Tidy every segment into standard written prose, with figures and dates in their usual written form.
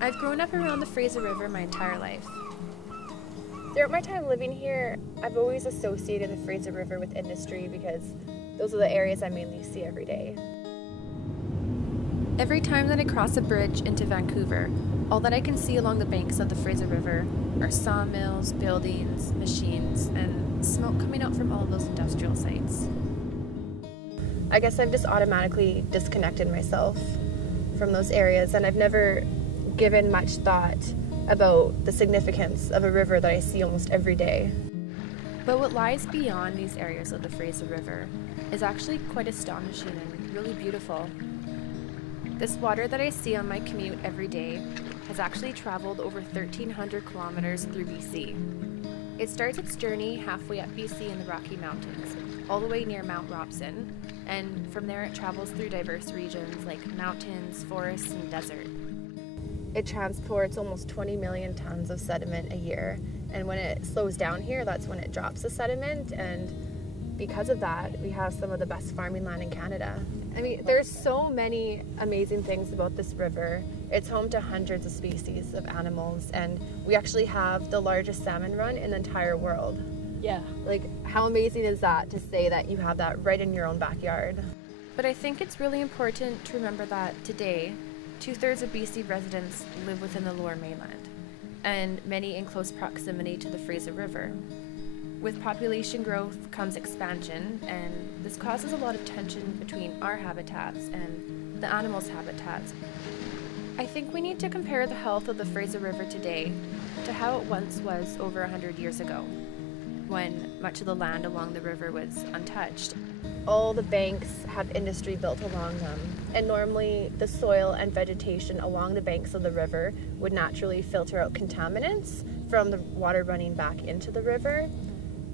I've grown up around the Fraser River my entire life. Throughout my time living here, I've always associated the Fraser River with industry because those are the areas I mainly see every day. Every time that I cross a bridge into Vancouver, all that I can see along the banks of the Fraser River are sawmills, buildings, machines, and smoke coming out from all of those industrial sites. I guess I've just automatically disconnected myself from those areas, and I've never given much thought about the significance of a river that I see almost every day. But what lies beyond these areas of the Fraser River is actually quite astonishing and really beautiful. This water that I see on my commute every day has actually traveled over 1,300 kilometers through BC. It starts its journey halfway up BC in the Rocky Mountains, all the way near Mount Robson, and from there it travels through diverse regions like mountains, forests, and desert. It transports almost 20 million tons of sediment a year, and when it slows down here, that's when it drops the sediment, and because of that, we have some of the best farming land in Canada. I mean, there's so many amazing things about this river. It's home to hundreds of species of animals, and we actually have the largest salmon run in the entire world. Yeah. Like, how amazing is that to say that you have that right in your own backyard? But I think it's really important to remember that today, 2/3 of BC residents live within the Lower Mainland, and many in close proximity to the Fraser River. With population growth comes expansion, and this causes a lot of tension between our habitats and the animals' habitats. I think we need to compare the health of the Fraser River today to how it once was over 100 years ago, when much of the land along the river was untouched. All the banks have industry built along them, and normally the soil and vegetation along the banks of the river would naturally filter out contaminants from the water running back into the river.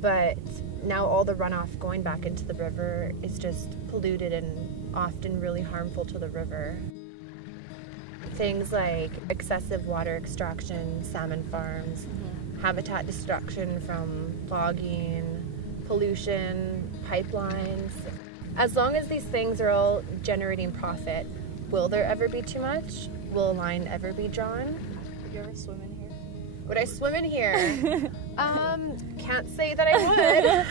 But now all the runoff going back into the river is just polluted and often really harmful to the river. Things like excessive water extraction, salmon farms, habitat destruction from logging, pollution, pipelines. As long as these things are all generating profit, will there ever be too much? Will a line ever be drawn? Would you ever swim in here? Would I swim in here? Can't say that I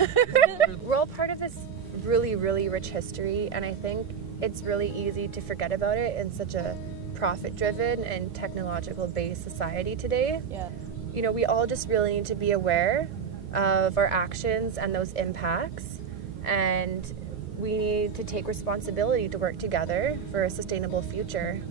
would. We're all part of this really, really rich history, and I think it's really easy to forget about it in such a profit-driven and technological-based society today. Yeah. You know, we all just really need to be aware of our actions and those impacts, and we need to take responsibility to work together for a sustainable future.